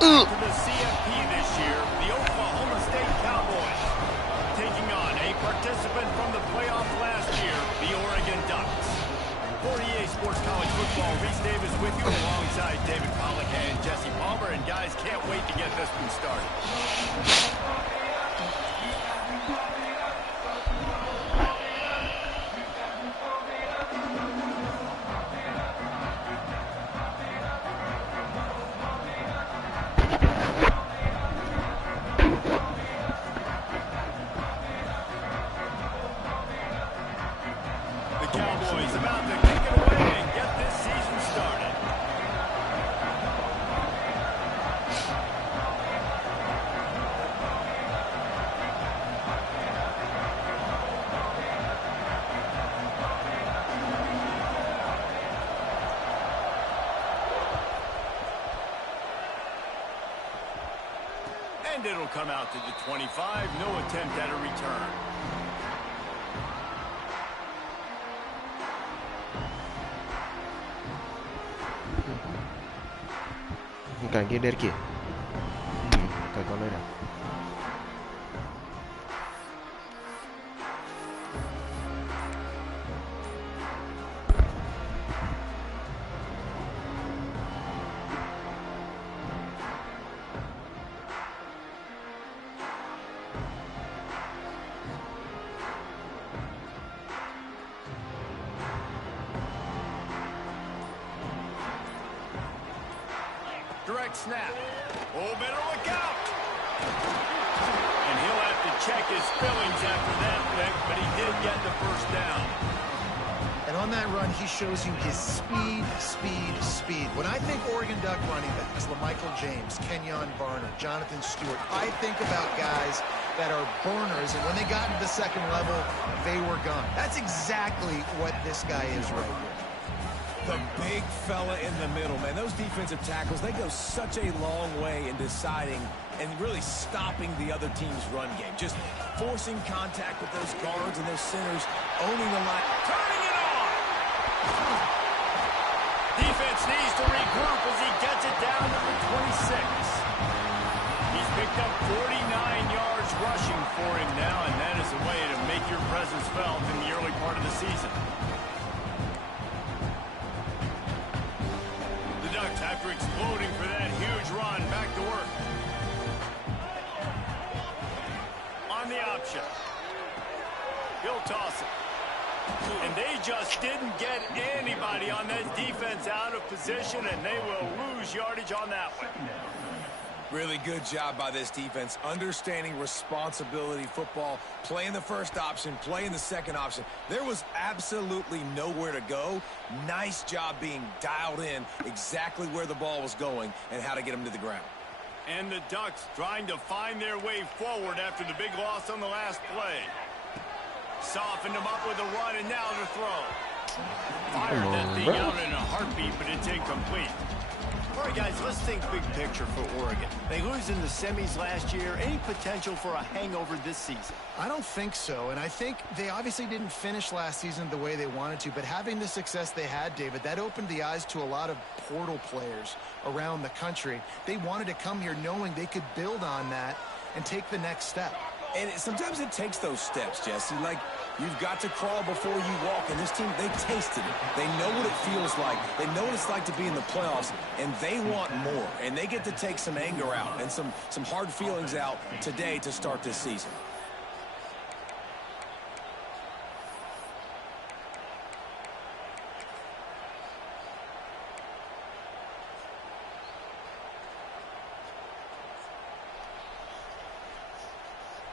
To the CFP this year, the Oklahoma State Cowboys. Taking on a participant from the playoffs last year, the Oregon Ducks. For EA Sports College Football, Reese Davis with you alongside David Pollack and Jesse Palmer. And guys, can't wait to get this one started. Cowboys about to kick it away and get this season started. And it'll come out to the 25. No attempt at a return. Kangen der kìa. Cái con đây này. Direct snap. Oh, better look out. And he'll have to check his fillings after that pick, but he did get the first down. And on that run, he shows you his speed. When I think Oregon Duck running backs, LaMichael James, Kenyon Barner, Jonathan Stewart, I think about guys that are burners, and when they got into the second level, they were gone. That's exactly what this guy is right here. The big fella in the middle, man. Those defensive tackles, they go such a long way in deciding and really stopping the other team's run game. Just forcing contact with those guards and those centers, owning the line, turning it on! Defense needs to regroup as he gets it down to the 26. He's picked up 49 yards rushing for him now, and that is a way to make your presence felt in the early part of the season. After exploding for that huge run, back to work. On the option. He'll toss it. And they just didn't get anybody on that defense out of position, and they will lose yardage on that one. Really good job by this defense, understanding responsibility football, playing the first option, playing the second option. There was absolutely nowhere to go. Nice job being dialed in exactly where the ball was going and how to get him to the ground. And the Ducks trying to find their way forward after the big loss on the last play. Softened them up with a run, and now to throw. Fired that thing out in a heartbeat, but it's incomplete. All right, guys, let's think big picture for Oregon. They lose in the semis last year. Any potential for a hangover this season? I don't think so, and I think they obviously didn't finish last season the way they wanted to, but having the success they had, David, that opened the eyes to a lot of portal players around the country. They wanted to come here knowing they could build on that and take the next step. And sometimes it takes those steps, Jesse. Like, you've got to crawl before you walk. And this team, they tasted it. They know what it feels like. They know what it's like to be in the playoffs. And they want more. And they get to take some anger out and some hard feelings out today to start this season.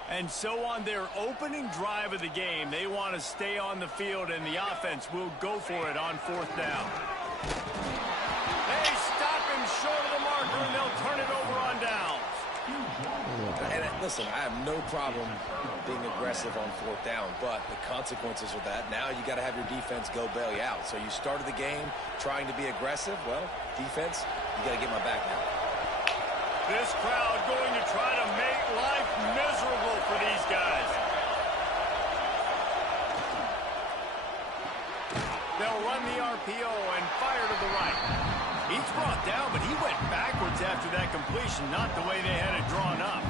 And so on their opening drive of the game, they want to stay on the field, and the offense will go for it on fourth down. They stop him short of the marker, and they'll turn it over on downs. And listen, I have no problem being aggressive on fourth down, but the consequences of that, now you got to have your defense go bail you out. So you started the game trying to be aggressive. Well, defense, you got to get my back now. This crowd going to try to make life miserable for these guys. They'll run the RPO and fire to the right. He's brought down, but he went backwards after that completion, not the way they had it drawn up.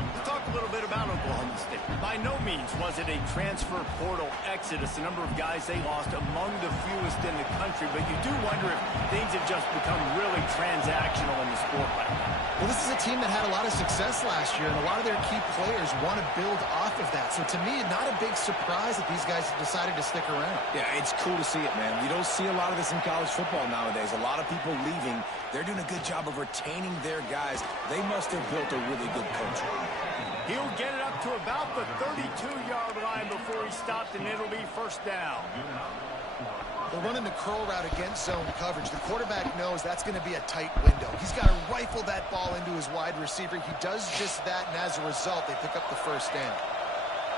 Let's talk a little bit about Oklahoma State. By no means was it a transfer portal exodus, the number of guys they lost among the fewest in the country, but you do wonder if things have just become really transactional in the sport right now. Well, this is a team that had a lot of success last year, and a lot of their key players want to build off of that. So to me, not a big surprise that these guys have decided to stick around. Yeah, it's cool to see it, man. You don't see a lot of this in college football nowadays. A lot of people leaving. They're doing a good job of retaining their guys. They must have built a really good culture. He'll get it up to about the 32-yard line before he stopped, and it'll be first down. They're running the curl route against zone coverage. The quarterback knows that's going to be a tight window. He's got to rifle that ball into his wide receiver. He does just that, and as a result, they pick up the first down.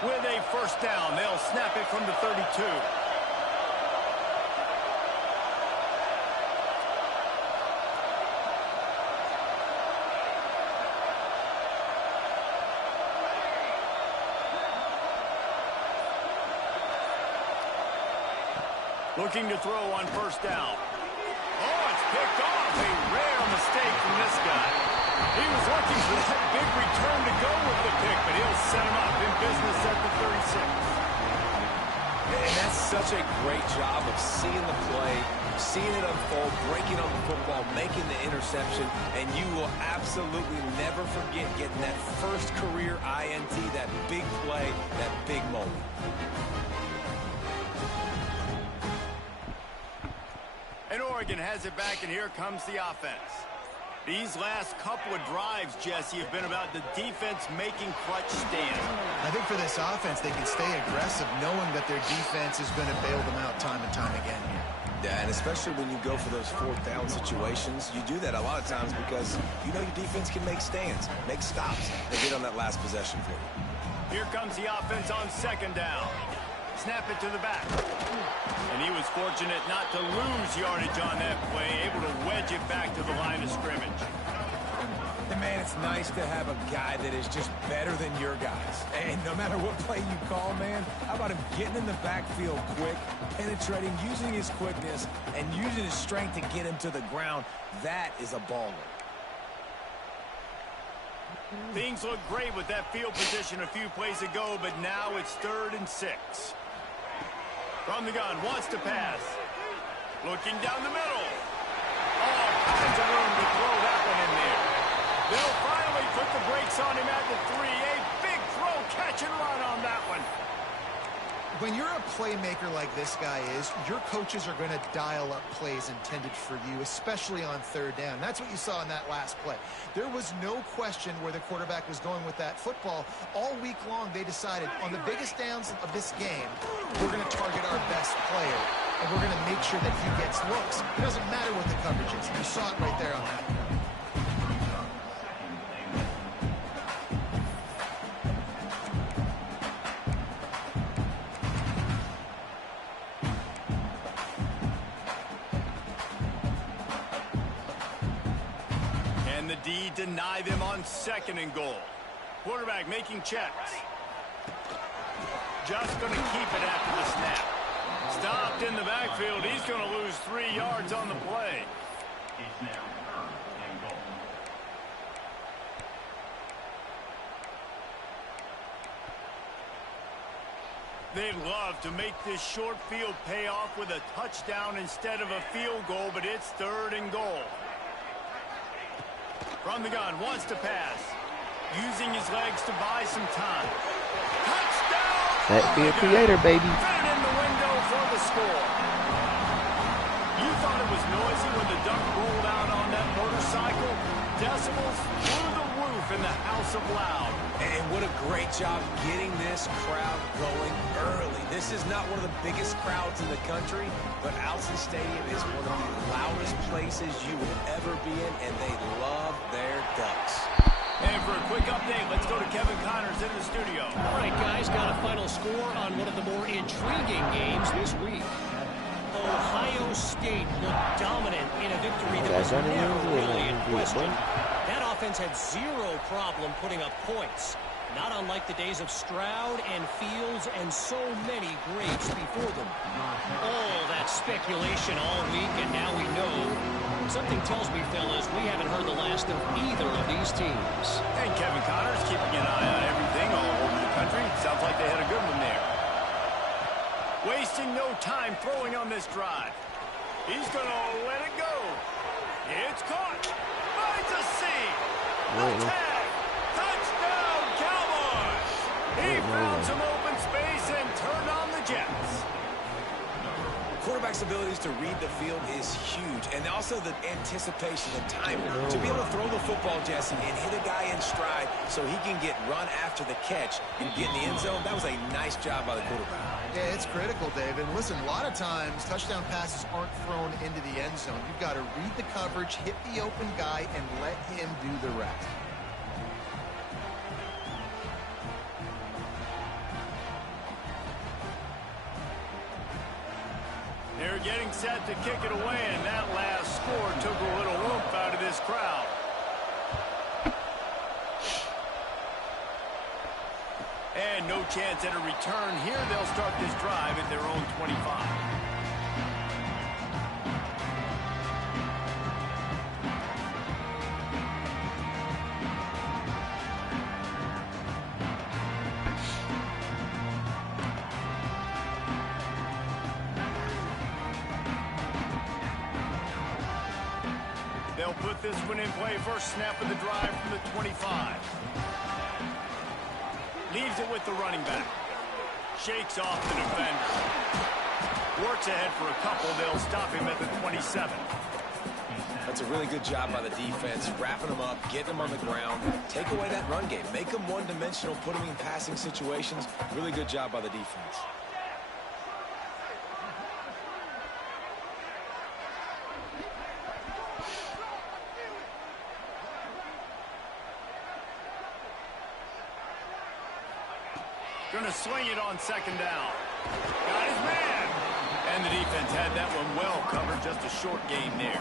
With a first down, they'll snap it from the 32. Looking to throw on first down. Oh, it's picked off. A rare mistake from this guy. He was looking for that big return to go with the pick, but he'll set him up in business at the 36. And that's such a great job of seeing the play, seeing it unfold, breaking on the football, making the interception, and you will absolutely never forget getting that first career INT, that big play, that big moment. And Oregon has it back, and here comes the offense. These last couple of drives, Jesse, have been about the defense making clutch stands. I think for this offense, they can stay aggressive knowing that their defense is going to bail them out time and time again here. Yeah, and especially when you go for those fourth down situations, you do that a lot of times because you know your defense can make stands, make stops. They get on that last possession for you. Here comes the offense on second down. Snap it to the back. And he was fortunate not to lose yardage on that play, able to wedge it back to the line of scrimmage. And man, it's nice to have a guy that is just better than your guys. And no matter what play you call, man, how about him getting in the backfield quick, penetrating, using his quickness, and using his strength to get him to the ground. That is a baller. Things look great with that field position a few plays ago, but now it's 3rd and 6. From the gun, wants to pass. Looking down the middle. All kinds of room to throw that one in there. They'll finally put the brakes on him at the 3. A big throw, catch and run on that one. When you're a playmaker like this guy is, your coaches are going to dial up plays intended for you, especially on 3rd down. That's what you saw in that last play. There was no question where the quarterback was going with that football. All week long, they decided on the biggest downs of this game, we're going to target our best player, and we're going to make sure that he gets looks. It doesn't matter what the coverage is. You saw it right there on that. Deny them on 2nd and goal. Quarterback making checks. Just going to keep it after the snap. Stopped in the backfield. He's going to lose 3 yards on the play. They'd love to make this short field pay off with a touchdown instead of a field goal, but it's 3rd and goal. From the gun, wants to pass. Using his legs to buy some time. Touchdown! Let's be a creator, baby. Fit in the window for the score. You thought it was noisy when the duck rolled out on that motorcycle? Decibels through the roof in the House of Loud. And what a great job getting this crowd going early. This is not one of the biggest crowds in the country, but Alson Stadium is one of the loudest places you will ever be in, and they love their Ducks. And for a quick update, let's go to Kevin Connors in the studio. All right, guys, got a final score on one of the more intriguing games this week. Ohio State looked dominant in a victory that was never really in question. That offense had zero problem putting up points. Not unlike the days of Stroud and Fields and so many greats before them. All that speculation all week, and now we know. Something tells me, fellas, we haven't heard the last of either of these teams. And Kevin Connor's keeping an eye on everything all over the country. Sounds like they had a good one there. Wasting no time throwing on this drive. He's going to let it go. It's caught. Finds a seam. The tag. Touchdown, Cowboys. He found some open space and turned on the Jets. Quarterback's abilities to read the field is huge, and also the anticipation, the timing. To be able to throw the football, Jesse, and hit a guy in stride so he can get run after the catch and get in the end zone, that was a nice job by the quarterback. Yeah, it's critical, David. Listen, a lot of times touchdown passes aren't thrown into the end zone. You've got to read the coverage, hit the open guy, and let him do the rest. They're getting set to kick it away, and that last score took a little oomph out of this crowd. And no chance at a return here. They'll start this drive at their own 25. They'll put this one in play. First snap of the drive from the 25. Leaves it with the running back. Shakes off the defender. Works ahead for a couple. They'll stop him at the 27. That's a really good job by the defense, wrapping them up, getting them on the ground. Take away that run game. Make them one-dimensional, put them in passing situations. Really good job by the defense. Going to swing it on second down. Got his man. And the defense had that one well covered. Just a short game there.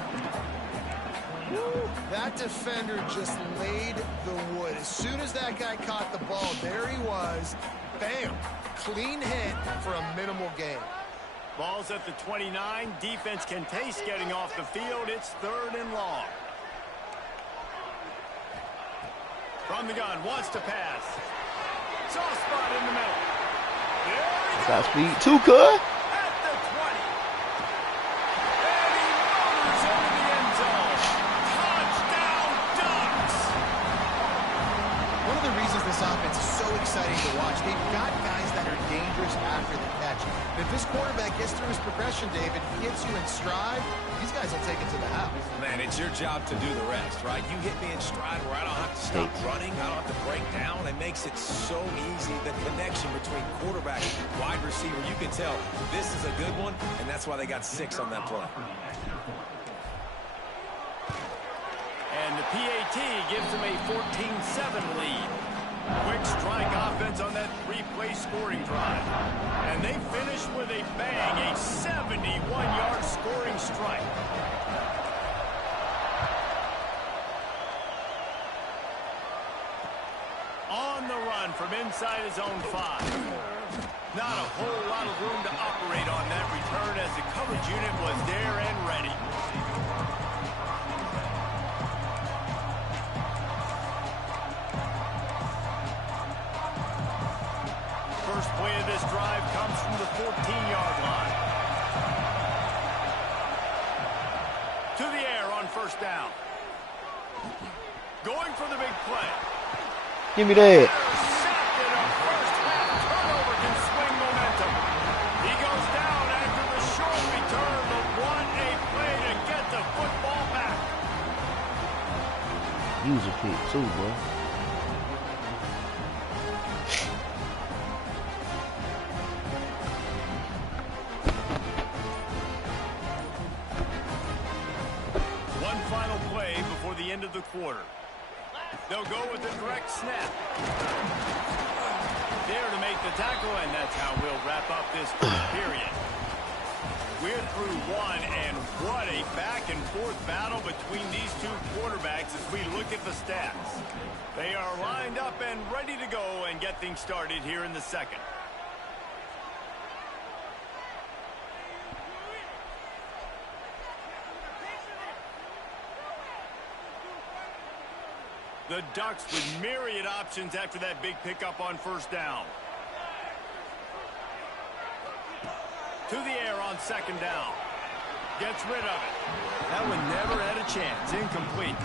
Woo. That defender just laid the wood. As soon as that guy caught the ball, there he was. Bam. Clean hit for a minimal gain. Ball's at the 29. Defense can taste getting off the field. It's 3rd and long. From the gun. Wants to pass. Soft spot in the middle. There he goes. Got speed too, cuz. At the 20. And he motors over the end zone. Touchdown, Ducks. One of the reasons this offense is so exciting to watch, they've got guys that are dangerous after the catch. If this quarterback gets through his progression, David, hits you in stride, these guys will take it to the house. Man, it's your job to do the rest, right? You hit me in stride where I don't have to stop running. I don't have to break down. It makes it so easy. The connection between quarterback and wide receiver, you can tell this is a good one, and that's why they got 6 on that play. And the PAT gives them a 14-7 lead. Quick strike offense on that 3-play scoring drive. And they finish with a bang, a 71-yard scoring strike. On the run from inside his own 5. Not a whole lot of room to operate on that return as the coverage unit was there and ready. First play of this drive comes from the 14-yard line. To the air on first down. Going for the big play. Give me that. Sacked in a first-half turnover can swing momentum. He goes down after the short return, but what a play to get the football back. Use a pick too, boy. One final play before the end of the quarter. They'll go with a direct snap. There to make the tackle, and that's how we'll wrap up this first period. we're through one, and what a back-and-forth battle between these two quarterbacks as we look at the stats. They are lined up and ready to go and get things started here in the second. The Ducks with myriad options after that big pickup on first down. To the air on second down. Gets rid of it. That one never had a chance. Incomplete.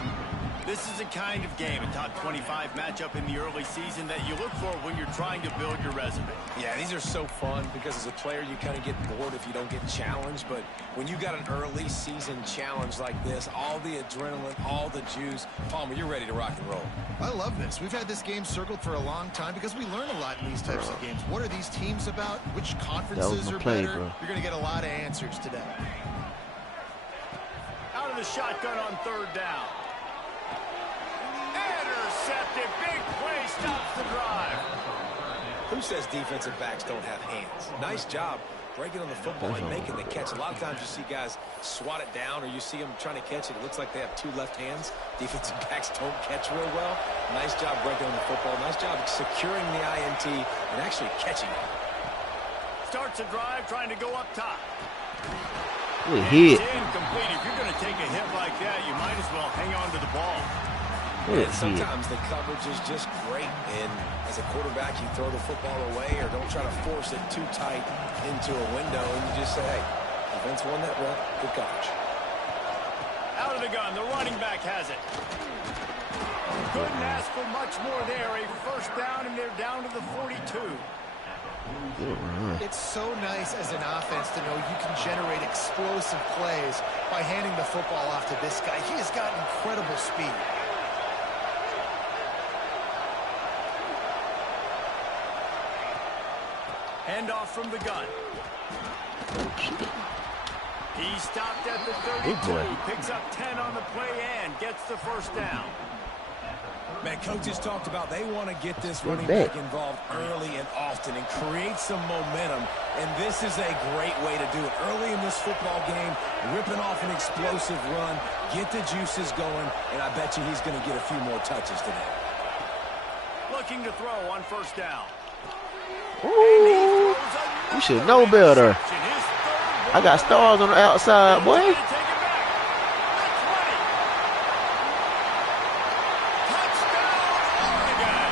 This is a kind of game, a top 25 matchup in the early season that you look for when you're trying to build your resume. Yeah, these are so fun because as a player you kind of get bored if you don't get challenged, but when you got an early season challenge like this, all the adrenaline, all the juice, Palmer, you're ready to rock and roll. I love this. We've had this game circled for a long time because we learn a lot in these types of games. What are these teams about? Which conferences are better? Bro. You're going to get a lot of answers today. Out of the shotgun on third down. Intercepted. Big play stops the drive. Who says defensive backs don't have hands? Nice job breaking on the football and making the catch. A lot of times you see guys swat it down or you see them trying to catch it. It looks like they have two left hands. Defensive backs don't catch real well. Nice job breaking on the football. Nice job securing the INT and actually catching it. Starts a drive trying to go up top. Good hit. Incomplete. If you're going to take a hit like that, you might as well hang on to the ball. And sometimes the coverage is just great, and as a quarterback, you throw the football away or don't try to force it too tight into a window, and you just say, hey, defense won that rep, good coverage. Out of the gun, the running back has it. Couldn't ask for much more there. A first down, and they're down to the 42. It's so nice as an offense to know you can generate explosive plays by handing the football off to this guy. He has got incredible speed. Handoff from the gun. He stopped at the 32, picks up 10 on the play and gets the first down. Man, coaches talked about they want to get this running back involved early and often and create some momentum, and this is a great way to do it. Early in this football game, ripping off an explosive run, get the juices going, and I bet you he's going to get a few more touches today. Looking to throw on first down. Ooh, you should know better. I got stars on the outside, boy.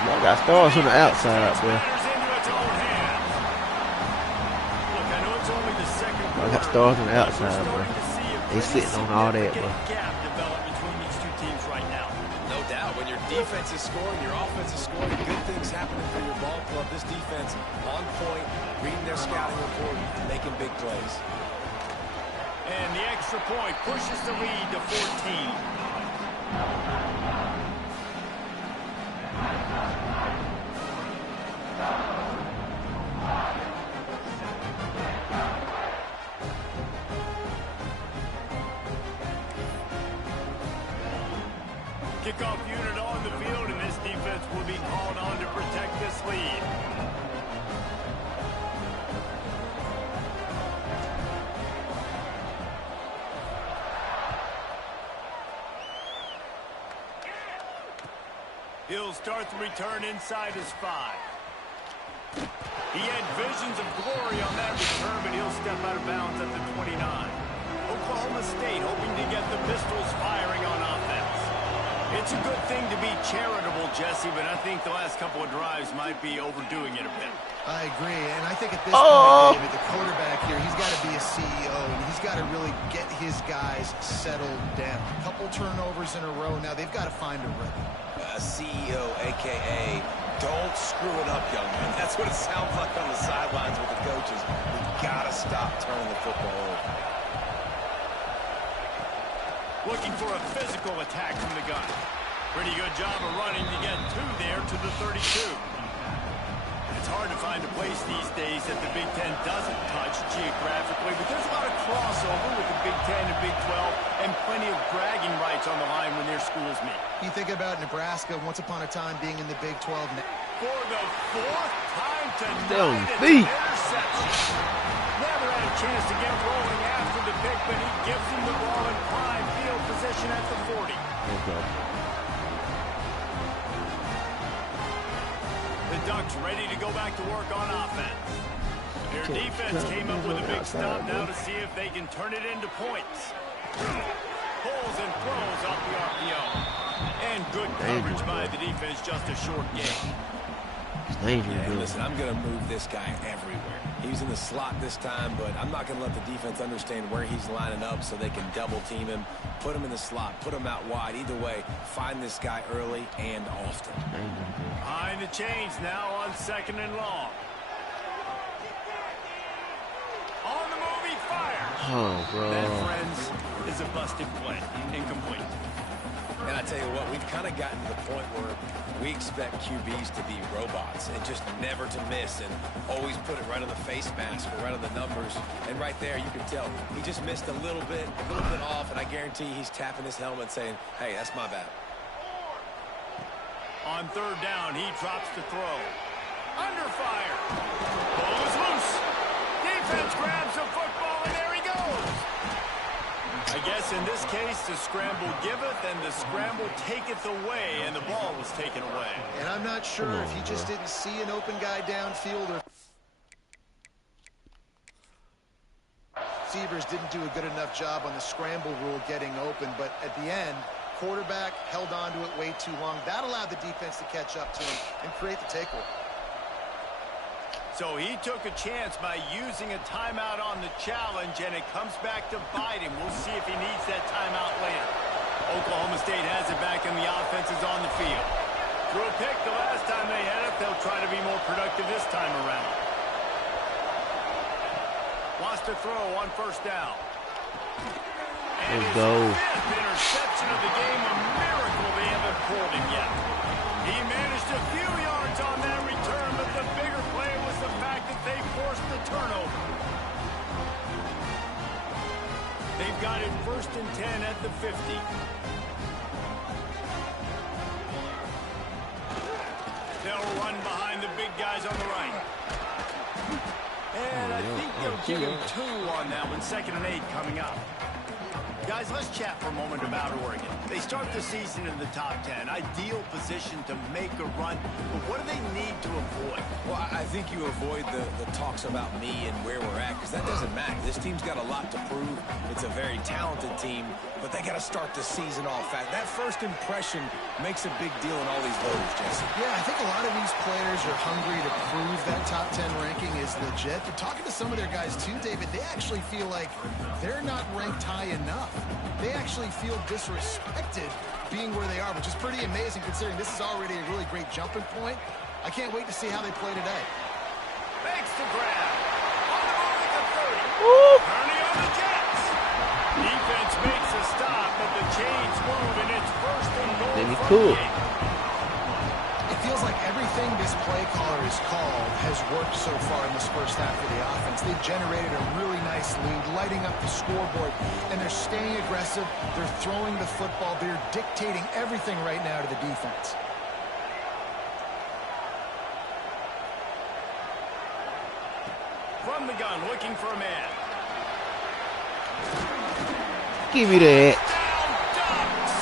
I got stars on the outside, boy. I got stars on the outside, boy. They sitting on all that, boy. No doubt, when your defense is scoring, your offense is scoring, good things happening for your ball club. This defense on point, reading their scouting report, making big plays. And the extra point pushes the lead to 14. Kickoff unit on the field, and this defense will be called on to protect this lead. He'll start the return inside his 5. He had visions of glory on that return, but he'll step out of bounds at the 29. Oklahoma State hoping to get the Pistols firing on offense. It's a good thing to be charitable, Jesse, but I think the last couple of drives might be overdoing it a bit. I agree, and I think at this point, David, the quarterback here, he's got to be a CEO, and he's got to really get his guys settled down. A couple turnovers in a row. Now they've got to find a rhythm. CEO, a.k.a. don't screw it up, young man. That's what it sounds like on the sidelines with the coaches. We've got to stop turning the football over. Looking for a physical attack from the gun. Pretty good job of running to get 2 there to the 32. It's hard to find a place these days that the Big Ten doesn't touch geographically, but there's a lot of crossover with the Big Ten and Big 12 and plenty of bragging rights on the line when their schools meet. You think about Nebraska once upon a time being in the Big 12 now. For the 4th time tonight, Down it's feet. an interception. Never had a chance to get rolling after the pick, but he gives him the ball in prime field position at the 40. The Ducks ready to go back to work on offense. Their defense came up with a big stop now to see if they can turn it into points. Pulls and throws off the RPO. And good coverage by the defense, just a short game. Yeah, listen, I'm going to move this guy everywhere. He's in the slot this time, but I'm not going to let the defense understand where he's lining up so they can double team him, put him in the slot, put him out wide. Either way, find this guy early and often. Behind the chains now on 2nd and long. On the move, he fires. Oh, bro. That, friends, is a busted play. Incomplete. And I tell you what, we've kind of gotten to the point where we expect QBs to be robots and just never to miss and always put it right on the face mask or right on the numbers. And right there, you can tell he just missed a little bit off, and I guarantee he's tapping his helmet saying, hey, that's my bad. On 3rd down, he drops the throw. Under fire. Ball is loose. Defense grabs the football, and there he goes. I guess in this case, the scramble giveth and the scramble taketh away, and the ball was taken away. And I'm not sure if he just didn't see an open guy downfield or receivers didn't do a good enough job on the scramble rule getting open, but at the end, quarterback held on to it way too long. That allowed the defense to catch up to him and create the takeaway. So he took a chance by using a timeout on the challenge, and it comes back to bite him. We'll see if he needs that timeout later. Oklahoma State has it back, and the offense is on the field. Threw a pick the last time they had it. They'll try to be more productive this time around. Wants to throw on 1st down. And Let's go. 5th interception of the game. A miracle they haven't pulled him yet. He managed a few yards on that return, but the bigger play was the fact that they forced the turnover. They've got it 1st and 10 at the 50. They'll run behind the big guys on the right. And I think they'll give him 2 on that one. 2nd and 8 coming up. Guys, let's chat for a moment about Oregon. They start the season in the top 10. Ideal position to make a run. But what do they need to avoid? Well, I think you avoid the talks about me and where we're at, because that doesn't matter. This team's got a lot to prove. It's a very talented team, but they got to start the season off fast. That first impression makes a big deal in all these voters, Jesse. Yeah, I think a lot of these players are hungry to prove that top 10 ranking is legit. But talking to some of their guys too, David, they actually feel like they're not ranked high enough. They actually feel disrespected being where they are, which is pretty amazing considering this is already a really great jumping point. I can't wait to see how they play today. Makes the grab. On the move at the 30. Woo! Turning on the Jets. Defense makes a stop, but the chains move, and it's 1st and goal. Then he from cool. the 8. It feels like everything this play caller has called has worked so far in this first half of the offense. They've generated a really nice lead, lighting up the scoreboard, and they're staying aggressive. They're throwing the football. They're dictating everything right now to the defense. From the gun, looking for a man. Give me that. Down Ducks!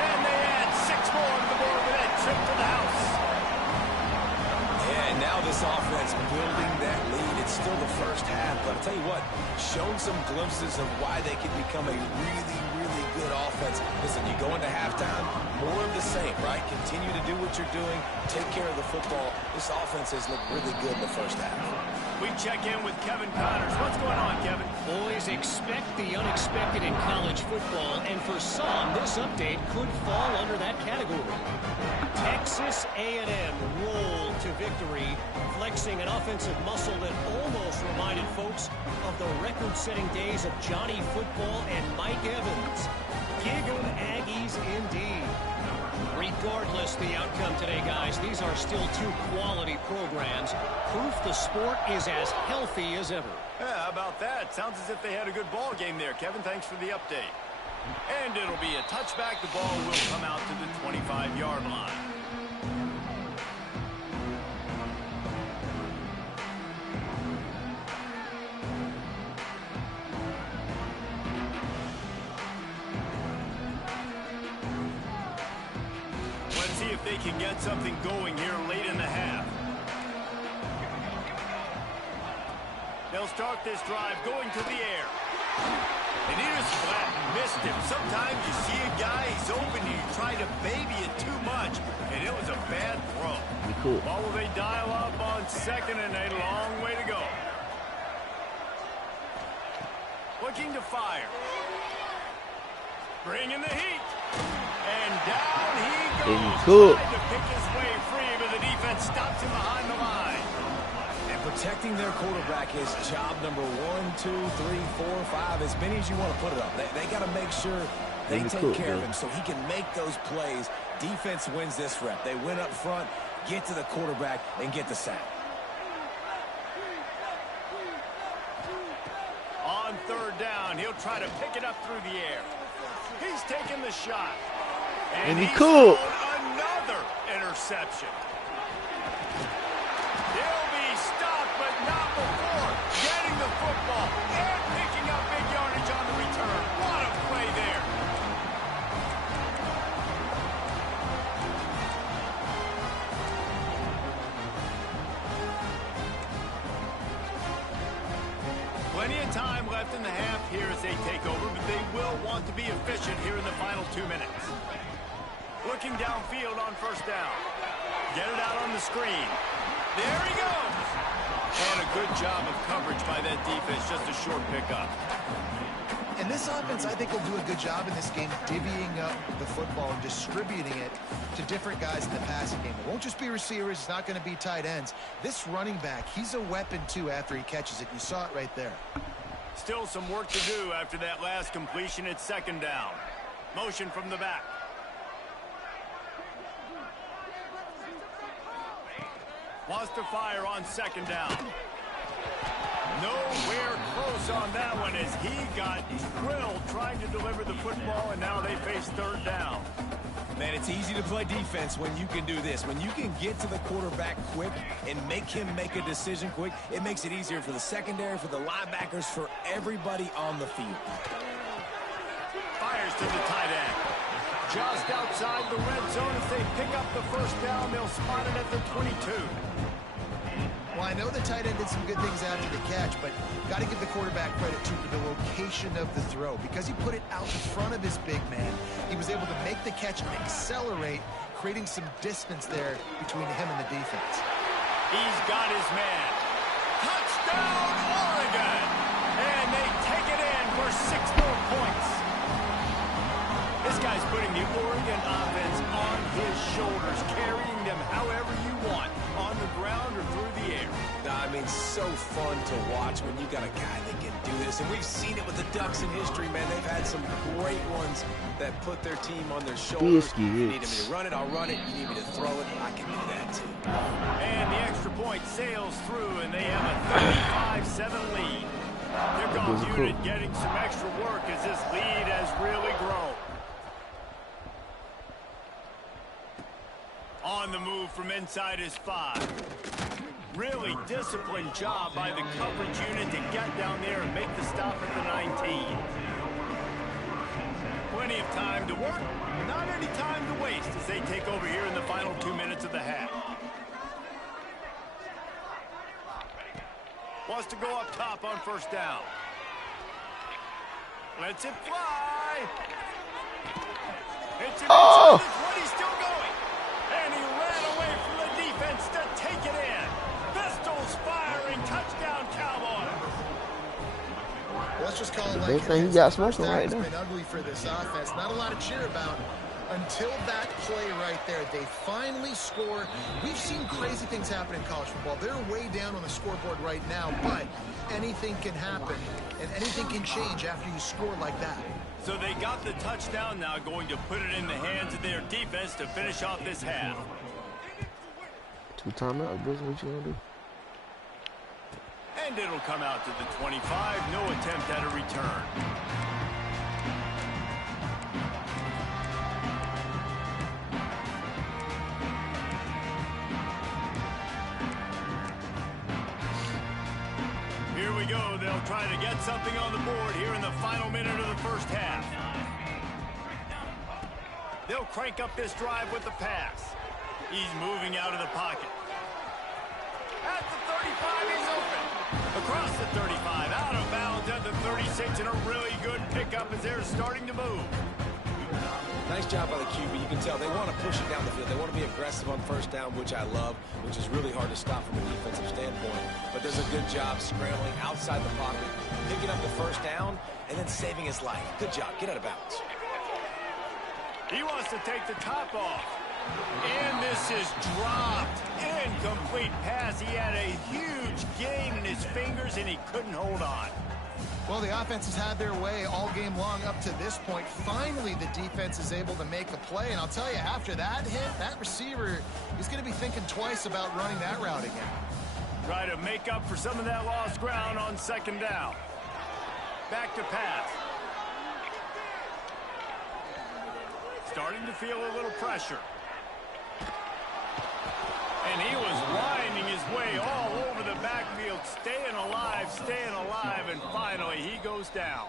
And they add 6 more to the board with that trip to the house. Yeah, and now this offense building that lead. It's still the first half, but I'll tell you what, shown some glimpses of why they can become a really, really good offense. Listen, you go into halftime, more of the same, right? Continue to do what you're doing, take care of the football. This offense has looked really good in the first half. We check in with Kevin Connors. What's going on, Kevin? Boys, expect the unexpected in college football, and for some, this update could fall under that category. Texas A&M rolled to victory, flexing an offensive muscle that almost reminded folks of the record-setting days of Johnny Football and Mike Evans. Gig 'em Aggies indeed. Regardless the outcome today, guys, these are still 2 quality programs. Proof the sport is as healthy as ever. Yeah, how about that? Sounds as if they had a good ball game there, Kevin. Thanks for the update. And it'll be a touchback. The ball will come out to the 25-yard line. see if they can get something going here late in the half. They'll start this drive going to the air. And he just flat missed him. Sometimes you see a guy, he's open, and you try to baby it too much, and it was a bad throw. Cool. Well, will they dial up on second and a long way to go? Looking to fire. Bringing the heat. And down he goes. Cool. Trying to pick his way free, but the defense stops him behind the line. And protecting their quarterback is job number 1, 2, 3, 4, 5, as many as you want to put it up. They got to make sure they take care of him so he can make those plays. Defense wins this rep. They win up front, get to the quarterback, and get the sack. On third down, he'll try to pick it up through the air. He's taking the shot. And he's cool. Another interception. He'll be stopped, but not before getting the football and picking up big yardage on the return. What a play there. Plenty of time left in the half here as they take over, but they will want to be efficient here in the final 2 minutes. Looking downfield on first down. Get it out on the screen. There he goes. And a good job of coverage by that defense, just a short pickup. And this offense, I think, will do a good job in this game divvying up the football and distributing it to different guys in the passing game. It won't just be receivers. It's not going to be tight ends. This running back, he's a weapon, too, after he catches it. You saw it right there. Still some work to do after that last completion at second down. Motion from the back. Wants to fire on second down. Nowhere close on that one as he got drilled trying to deliver the football, and now they face third down. Man, it's easy to play defense when you can do this. When you can get to the quarterback quick and make him make a decision quick, it makes it easier for the secondary, for the linebackers, for everybody on the field. Fires to the tight end. Just outside the red zone as they pick up the first down. They'll spot it at the 22. Well, I know the tight end did some good things after the catch, but got to give the quarterback credit, too, for the location of the throw. Because he put it out in front of his big man, he was able to make the catch and accelerate, creating some distance there between him and the defense. He's got his man. Touchdown, Oregon! And they take it in for 6 more points. This guy's putting the Oregon offense on his shoulders, carrying them however you want, on the ground or through the air. I mean, so fun to watch when you got a guy that can do this. And we've seen it with the Ducks in history, man. They've had some great ones that put their team on their shoulders. You need me to run it, I'll run it. You need me to throw it, I can do that too. And the extra point sails through, and they have a 35-7 lead. Here comes Unit getting some extra work as this lead has really grown. On the move from inside his 5. Really disciplined job by the coverage unit to get down there and make the stop at the 19. Plenty of time to work, not any time to waste as they take over here in the final 2 minutes of the half. Wants to go up top on first down. Lets it fly. It's an inside, he's still going. And he ran away from the defense to take it in. Pistols firing, touchdown Cowboys. Well, let's just call it like big thing he got smoking right now. It's been ugly for this offense. Not a lot to cheer about until that play right there. They finally score. We've seen crazy things happen in college football. They're way down on the scoreboard right now, but anything can happen, and anything can change after you score like that. So they got the touchdown, now going to put it in the hands of their defense to finish off this half. 2 timeouts, Bruce. What you gonna do? And it'll come out to the 25. No attempt at a return. Here we go. They'll try to get something on the board here in the final minute of the first half. They'll They'll crank up this drive with the pass. He's moving out of the pocket. At the 35, he's open. Across the 35, out of bounds at the 36, and a really good pickup as they're starting to move. Nice job by the QB. You can tell they want to push it down the field. They want to be aggressive on first down, which I love, which is really hard to stop from a defensive standpoint. But does a good job scrambling outside the pocket, picking up the first down, and then saving his life. Good job. Get out of bounds. He wants to take the top off. And this is dropped. Incomplete pass. He had a huge gain in his fingers, and he couldn't hold on. Well, the offense has had their way all game long up to this point. Finally, the defense is able to make a play. And I'll tell you, after that hit, that receiver is going to be thinking twice about running that route again. Try to make up for some of that lost ground on second down. Back to pass. Starting to feel a little pressure. And he was winding his way all over the backfield, staying alive, and finally he goes down.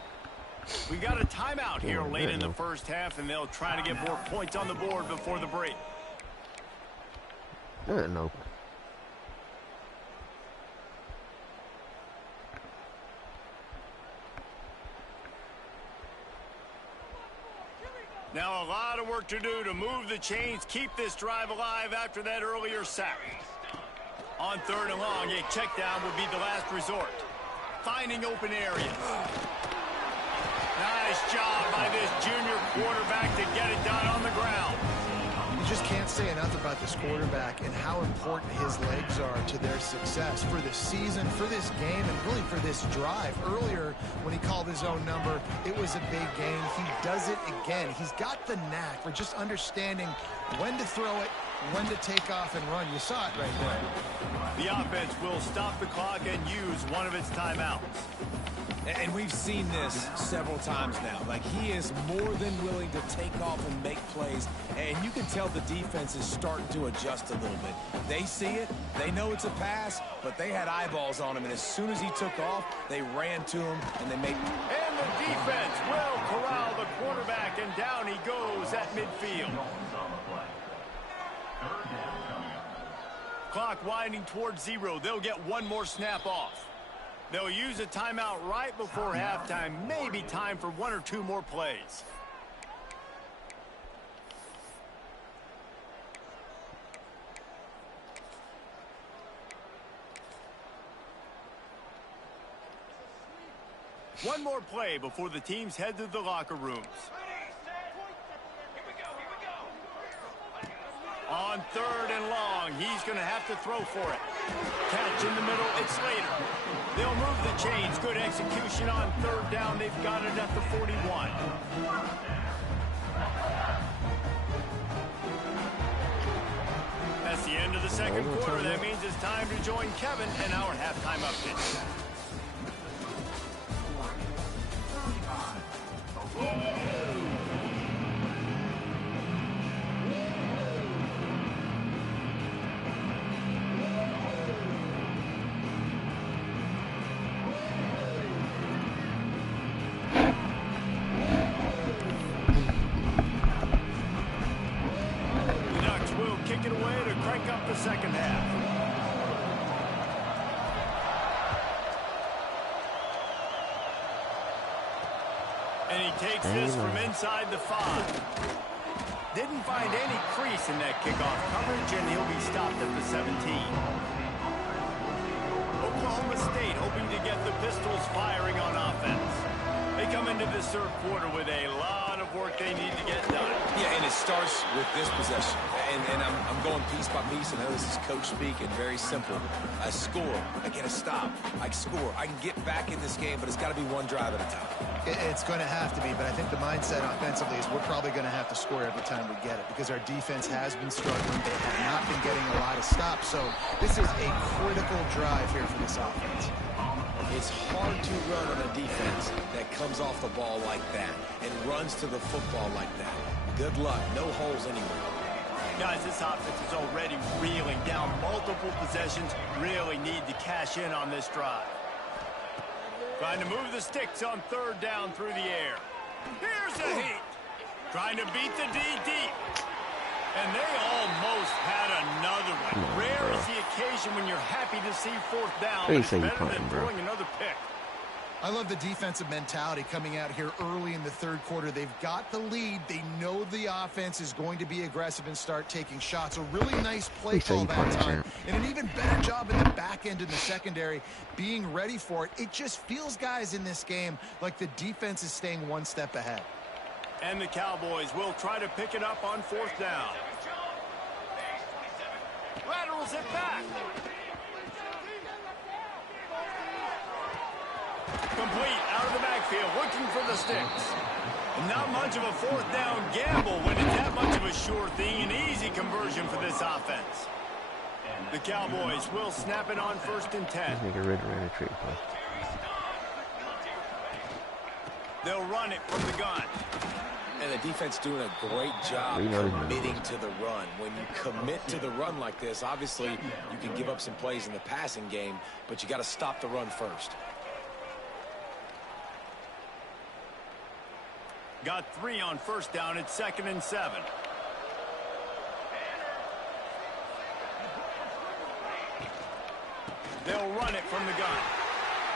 We got a timeout here late in the first half, and they'll try to get more points on the board before the break. No. Now a lot of work to do to move the chains, keep this drive alive after that earlier sack. On third and long, a check down would be the last resort. Finding open areas. Nice job by this junior quarterback to get it done on the ground. You just can't say enough about this quarterback and how important his legs are to their success for the season, for this game, and really for this drive. Earlier, when he called his own number, it was a big gain. He does it again. He's got the knack for just understanding when to throw it, when to take off and run. You saw it right there. The offense will stop the clock and use one of its timeouts. And we've seen this several times now. Like, he is more than willing to take off and make plays. And you can tell the defense is starting to adjust a little bit. They see it. They know it's a pass, but they had eyeballs on him. And as soon as he took off, they ran to him, and they made... And the defense will corral the quarterback, and down he goes at midfield. Clock winding towards zero. They'll get one more snap off. They'll use a timeout right before halftime. Maybe time for one or two more plays. One more play before the teams head to the locker rooms. On third and long, he's going to have to throw for it. Catch in the middle, it's Slater. They'll move the chains. Good execution on third down. They've got it at the 41. That's the end of the second quarter. That means it's time to join Kevin in our halftime update. Second half. And he takes this from inside the 5. Didn't find any crease in that kickoff coverage, and he'll be stopped at the 17. Oklahoma State hoping to get the Pistols firing on offense. They come into this third quarter with a lot of work they need to get done. Yeah, and it starts with this possession. And I'm going piece by piece. I know this is coach speak and very simple. I score. I get a stop. I score. I can get back in this game, but it's got to be one drive at a time. It's going to have to be, but I think the mindset offensively is we're probably going to have to score every time we get it because our defense has been struggling. They have not been getting a lot of stops. So this is a critical drive here for this offense. It's hard to run on a defense that comes off the ball like that and runs to the football like that. Good luck. No holes anywhere. Guys, this offense is already reeling down multiple possessions. Really need to cash in on this drive. Trying to move the sticks on third down through the air. Here's a heat. Trying to beat the D deep. And they almost had another one. On, Rare bro. is the occasion when you're happy to see fourth down. They But it's say you better punting, than bro. throwing another pick. I love the defensive mentality coming out here early in the third quarter. They've got the lead. They know the offense is going to be aggressive and start taking shots. A really nice play call that time. And an even better job in the back end in the secondary being ready for it. It just feels, guys, in this game like the defense is staying one step ahead. And the Cowboys will try to pick it up on fourth down. Laterals it back. Complete out of the backfield, looking for the sticks. And not much of a fourth down gamble when it's that much of a sure thing. An easy conversion for this offense. The Cowboys will snap it on 1st and 10. This nigga ran a trick play. They'll run it from the gun. And the defense doing a great job committing to the run. When you commit to the run like this, obviously you can give up some plays in the passing game, but you got to stop the run first. Got 3 on 1st down. It's 2nd and 7. They'll run it from the gun.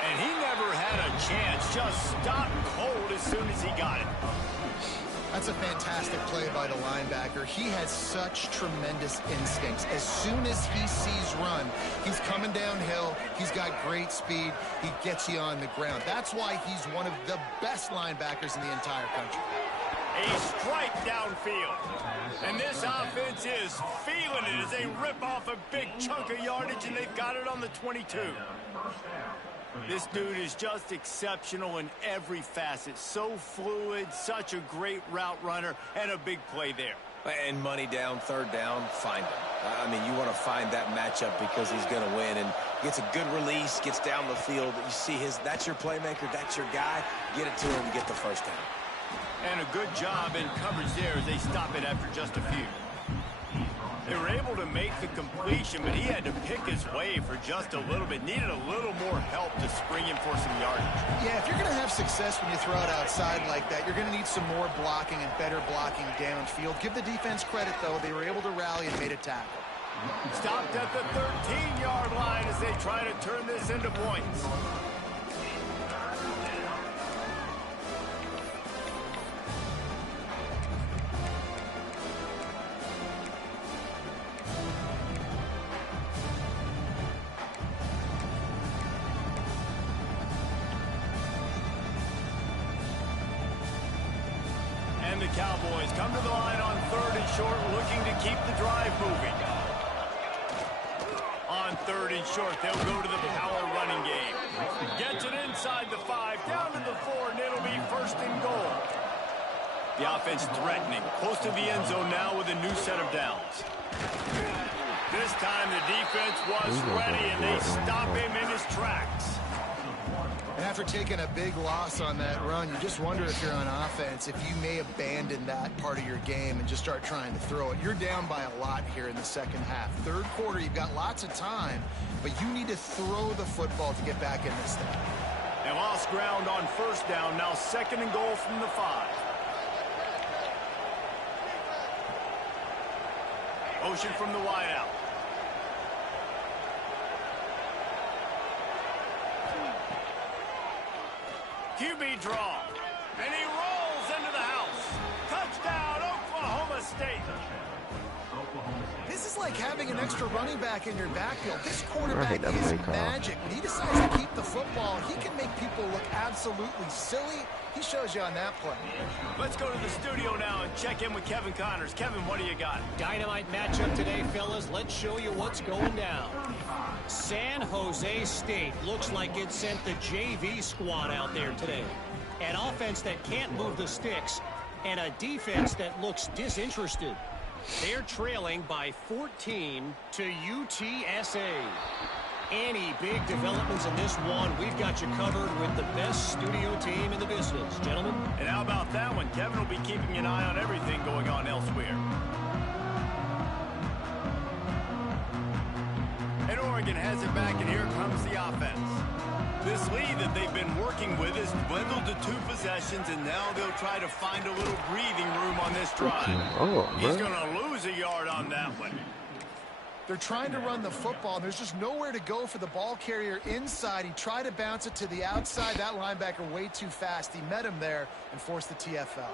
And he never had a chance. Just stopped cold as soon as he got it. That's a fantastic play by the linebacker. He has such tremendous instincts. As soon as he sees run, he's coming downhill. He's got great speed. He gets you on the ground. That's why he's one of the best linebackers in the entire country. A strike downfield. And this offense is feeling it as they rip off a big chunk of yardage, and they've got it on the 22. This dude is just exceptional in every facet. So fluid, such a great route runner, and a big play there. And money down, 3rd down, find him. I mean, you want to find that matchup because he's going to win. And gets a good release, gets down the field. You see that's your playmaker, that's your guy. Get it to him and get the 1st down. And a good job in coverage there as they stop it after just a few. They were able to make the completion, but he had to pick his way for just a little bit. Needed a little more help to spring him for some yardage. Yeah, if you're going to have success when you throw it outside like that, you're going to need some more blocking and better blocking downfield. Give the defense credit, though. They were able to rally and made a tackle. Stopped at the 13-yard line as they try to turn this into points. The Cowboys come to the line on 3rd and short, looking to keep the drive moving. On 3rd and short, they'll go to the power running game. Gets it inside the 5, down to the 4, and it'll be 1st and goal. The offense threatening, close to the end zone now with a new set of downs. This time the defense was ready, and they stop him in his tracks. And after taking a big loss on that run, you just wonder if you're on offense, if you may abandon that part of your game and just start trying to throw it. You're down by a lot here in the second half. 3rd quarter, you've got lots of time, but you need to throw the football to get back in this thing. They lost ground on 1st down, now 2nd and goal from the 5. Motion from the wideout. QB draw, and he rolls into the house. Touchdown, Oklahoma State. This is like having an extra running back in your backfield. This quarterback is call. magic. When he decides to keep the football, he can make people look absolutely silly. He shows you on that play. Let's go to the studio now and check in with Kevin Connors. Kevin, what do you got? Dynamite matchup today, fellas. Let's show you what's going down. San Jose State looks like it sent the JV squad out there today. An offense that can't move the sticks and a defense that looks disinterested. They're trailing by 14 to UTSA. Any big developments in this one, we've got you covered with the best studio team in the business, gentlemen. And how about that one? Kevin will be keeping an eye on everything going on elsewhere. And Oregon has it back, and here comes the offense. This lead that they've been working with is dwindled to 2 possessions, and now they'll try to find a little breathing room on this drive. He's going to lose a yard on that one. They're trying to run the football. There's just nowhere to go for the ball carrier inside. He tried to bounce it to the outside. That linebacker way too fast. He met him there and forced the TFL.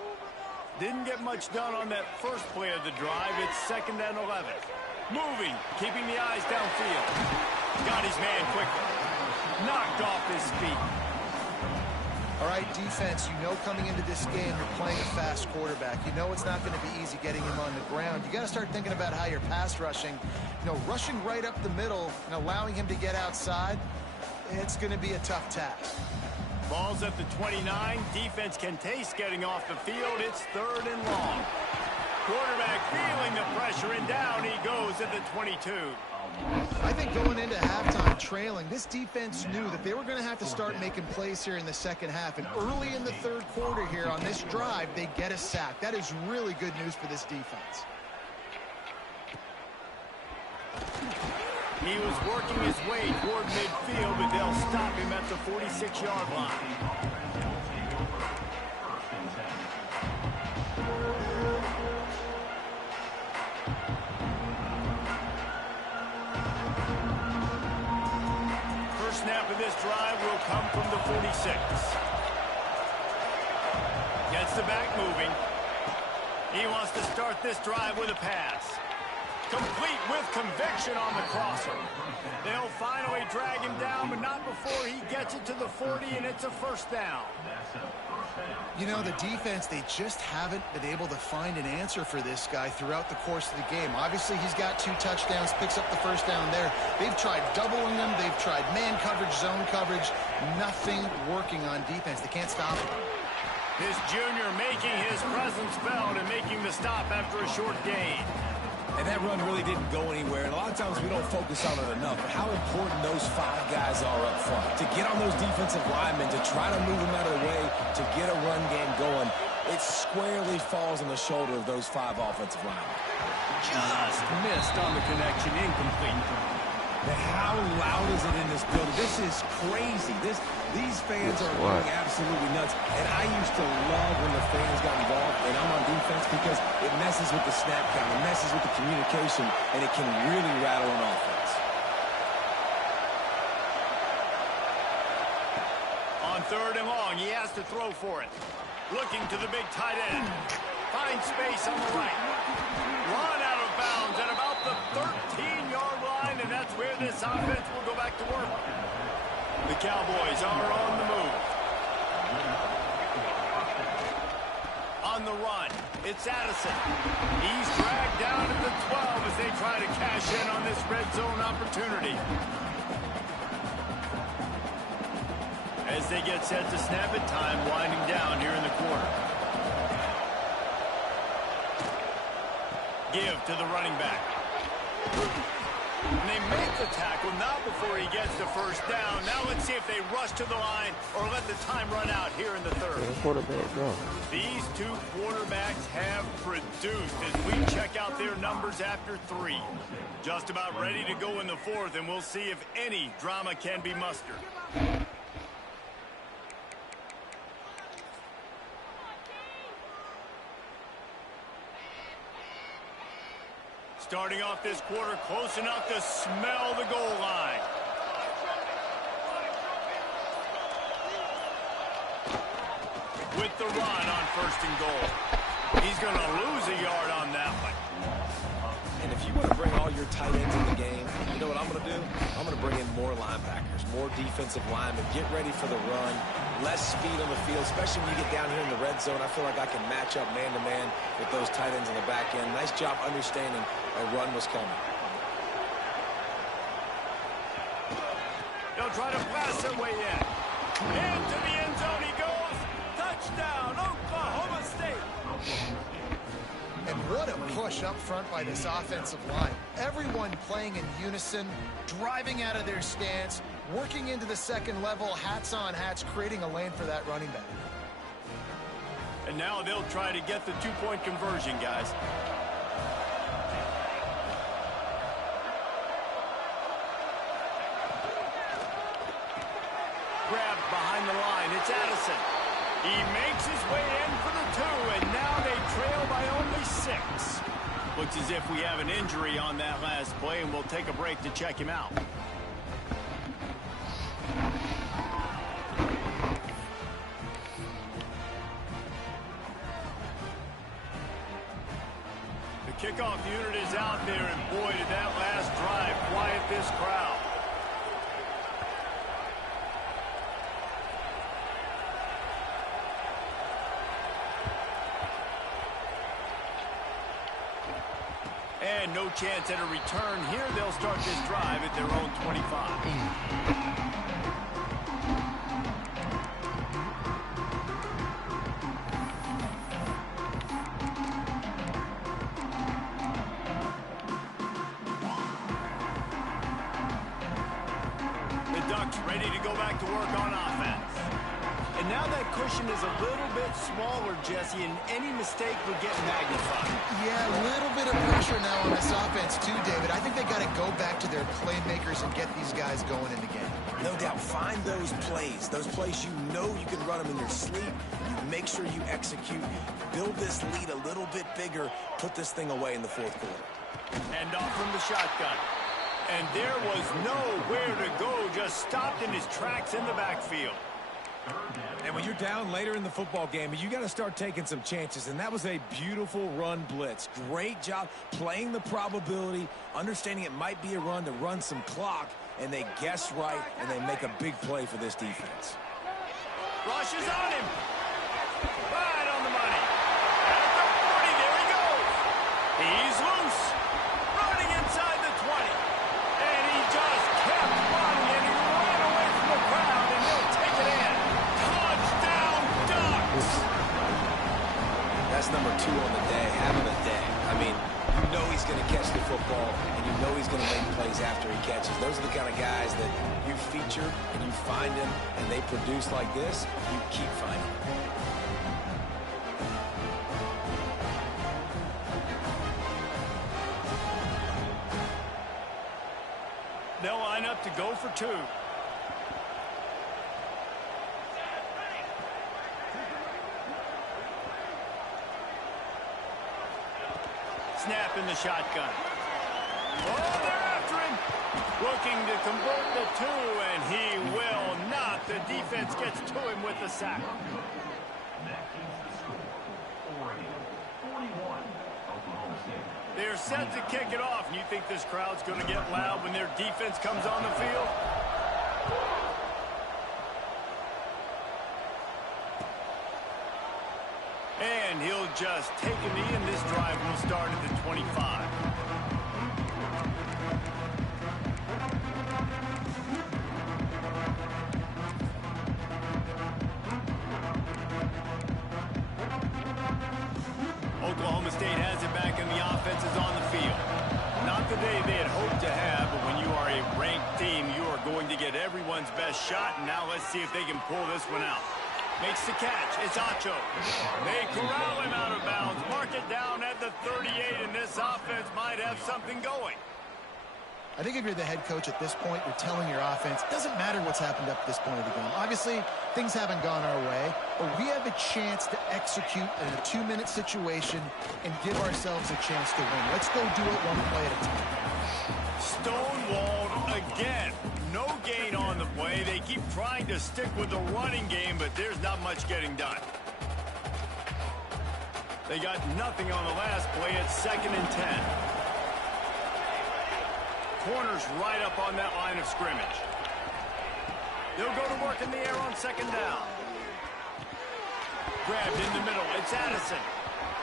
Didn't get much done on that first play of the drive. It's 2nd and 11. Moving, keeping the eyes downfield. Got his man quickly. Knocked off his feet. All right, defense, you know coming into this game you're playing a fast quarterback. You know it's not going to be easy getting him on the ground. You got to start thinking about how you're pass rushing. You know, rushing right up the middle and allowing him to get outside, it's going to be a tough task. Ball's at the 29. Defense can taste getting off the field. It's 3rd and long. Quarterback feeling the pressure, and down he goes at the 22. I think going into halftime trailing, this defense knew that they were going to have to start making plays here in the second half. And early in the 3rd quarter here on this drive, they get a sack. That is really good news for this defense. He was working his way toward midfield, but they'll stop him at the 46-yard line. Snap of this drive will come from the 46. Gets the back moving. He wants to start this drive with a pass. Complete with conviction on the crosser. They'll finally drag him down, but not before he gets it to the 40, and it's a 1st down. You know, the defense, they just haven't been able to find an answer for this guy throughout the course of the game. Obviously, he's got 2 touchdowns, picks up the 1st down there. They've tried doubling him. They've tried man coverage, zone coverage. Nothing working on defense. They can't stop him. This junior making his presence felt and making the stop after a short gain. And that run really didn't go anywhere. And a lot of times we don't focus on it enough. But how important those 5 guys are up front. To get on those defensive linemen, to try to move them out of the way, to get a run game going, it squarely falls on the shoulder of those 5 offensive linemen. Just missed on the connection, incomplete. Man, how loud is it in this building? This is crazy. These fans are going absolutely nuts. And I used to love when the fans got involved, and I'm on defense, because it messes with the snap count, it messes with the communication, and it can really rattle an offense. On 3rd and long, he has to throw for it. Looking to the big tight end. Finds space on the right. Run out of bounds at about the 13-yard line, and that's where this offense will go back to work. The Cowboys are on the move. On the run, it's Addison. He's dragged down at the 12 as they try to cash in on this red zone opportunity. As they get set to snap it, time winding down here in the quarter. Give to the running back. And they make the tackle, not before he gets the 1st down. Now let's see if they rush to the line or let the time run out here in the 3rd. These 2 quarterbacks have produced as we check out their numbers after 3. Just about ready to go in the 4th, and we'll see if any drama can be mustered. Starting off this quarter close enough to smell the goal line. With the run on 1st and goal. He's going to lose a yard on that one. And if you want to bring all your tight ends in the game, you know what I'm going to do? I'm going to bring in more linebackers, more defensive linemen, get ready for the run, less speed on the field, especially when you get down here in the red zone. I feel like I can match up man-to-man with those tight ends in the back end. Nice job understanding a run was coming. They'll try to blast their way in. Into the end zone he goes. Touchdown, Oklahoma State. And what a push up front by this offensive line. Everyone playing in unison, driving out of their stance, working into the 2nd level, hats on hats, creating a lane for that running back. And now they'll try to get the 2-point conversion, guys. It's Addison. He makes his way in for the 2, and now they trail by only 6. Looks as if we have an injury on that last play, and we'll take a break to check him out. The kickoff unit is out there, and boy, did that last drive quiet this crowd. And no chance at a return here. They'll start this drive at their own 25. The Ducks ready to go back to work on offense. And now that cushion is a little bit smaller, Jesse, and any mistake would get magnified. Yeah, a little bit of pressure now on this offense too, David. I think they got to go back to their playmakers and get these guys going in the game. No doubt. Find those plays you know you can run them in your sleep. You make sure you execute. Build this lead a little bit bigger. Put this thing away in the 4th quarter. And off from the shotgun. And there was nowhere to go. Just stopped in his tracks in the backfield. And when you're down later in the football game, you got to start taking some chances, and that was a beautiful run blitz. Great job playing the probability, understanding it might be a run to run some clock, and they guess right, and they make a big play for this defense. Rush is on him. Right on the money. At the 40, there he goes. He's loose. Running inside the 20. And he just kept running, and he ran away from the crowd, and he'll take it in. That's number 2 on the day, having a day. I mean, you know he's going to catch the football, and you know he's going to make plays after he catches. Those are the kind of guys that you feature, and you find them, and they produce like this, you keep finding them. They'll line up to go for 2. Snap in the shotgun. Oh, they're after him. Looking to convert the 2, and he will not. The defense gets to him with the sack. They're set to kick it off. And you think this crowd's going to get loud when their defense comes on the field? And he'll just take a knee, and this drive will start at the 25. Oklahoma State has it back, and the offense is on the field. Not the day they had hoped to have, but when you are a ranked team, you are going to get everyone's best shot, and now let's see if they can pull this one out. Makes the catch. It's Acho. They corral him out of bounds. Mark it down at the 38, and this offense might have something going. I think if you're the head coach at this point, you're telling your offense, it doesn't matter what's happened up to this point of the game. Obviously, things haven't gone our way, but we have a chance to execute in a 2-minute situation and give ourselves a chance to win. Let's go do it one play at a time. Stonewalled again. No gain on the play. They keep trying to stick with the running game, but there's not much getting done. They got nothing on the last play. It's 2nd and 10. Corners right up on that line of scrimmage. They'll go to work in the air on 2nd down. Grabbed in the middle. It's Addison.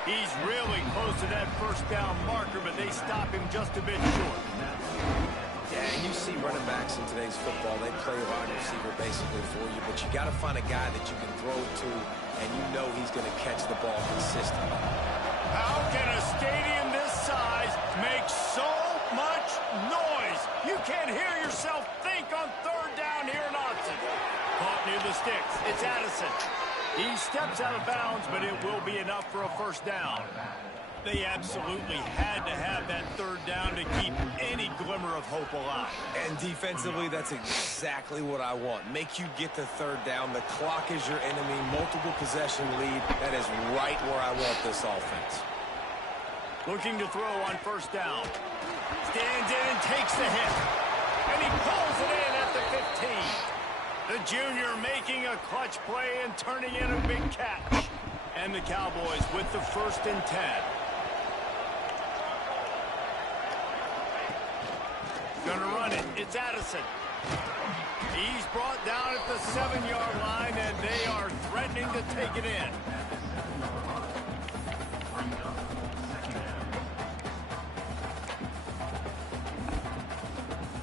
He's really close to that 1st down marker, but they stop him just a bit short. Yeah, and you see running backs in today's football, they play wide receiver basically for you, but you got to find a guy that you can throw it to, and you know he's going to catch the ball consistently. How can a stadium this size make so much noise? You can't hear yourself think on 3rd down here in Austin. Caught near the sticks. It's Addison. He steps out of bounds, but it will be enough for a 1st down. They absolutely had to have that 3rd down to keep any glimmer of of hope alive. And defensively, that's exactly what I want. Make you get the third down. The clock is your enemy. Multiple possession lead. That is right where I want this offense. Looking to throw on first down. Stands in and takes the hit. And he pulls it in at the 15. The junior making a clutch play and turning in a big catch. And the Cowboys with the 1st and 10. Gonna run it. It's Addison. He's brought down at the 7-yard line, and they are threatening to take it in.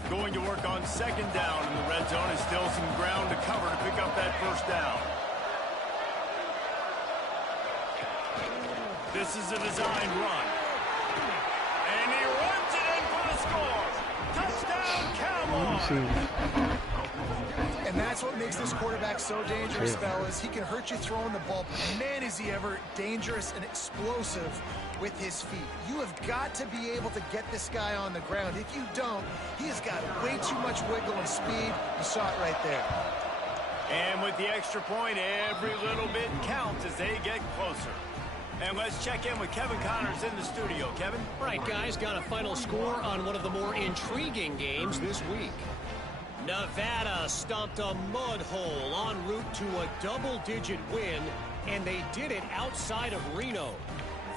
Going to work on 2nd down in the red zone. Is still some ground to cover to pick up that 1st down. This is a designed run. And he runs it in for the score. Touchdown, Cowboys! And that's what makes this quarterback so dangerous, fellas. He can hurt you throwing the ball, but man, is he ever dangerous and explosive with his feet. You have got to be able to get this guy on the ground. If you don't, he has got way too much wiggle and speed. You saw it right there. And with the extra point, every little bit counts as they get closer. And let's check in with Kevin Connors in the studio. Kevin? All right, guys, got a final score on one of the more intriguing games this week. Nevada stomped a mud hole en route to a double-digit win, and they did it outside of Reno.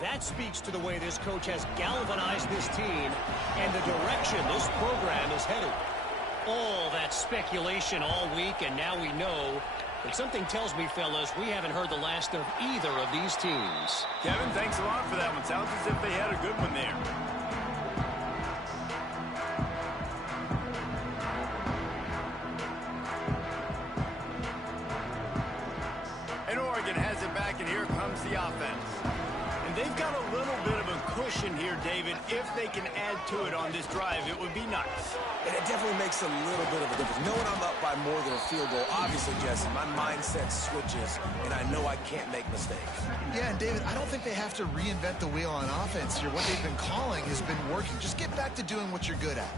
That speaks to the way this coach has galvanized this team and the direction this program is headed. All that speculation all week, and now we know. But something tells me, fellas, we haven't heard the last of either of these teams. Kevin, thanks a lot for that one. Sounds as if they had a good one there. And Oregon has it back, and here comes the offense. And they've got a little bit of a cushion here, David. If they can add to it on this drive, it would be nice. And it definitely makes a little bit of a difference. Knowing I'm up by more than a field goal, obviously, Jesse, my mindset switches, and I know I can't make mistakes. Yeah, and David, I don't think they have to reinvent the wheel on offense here. What they've been calling has been working. Just get back to doing what you're good at.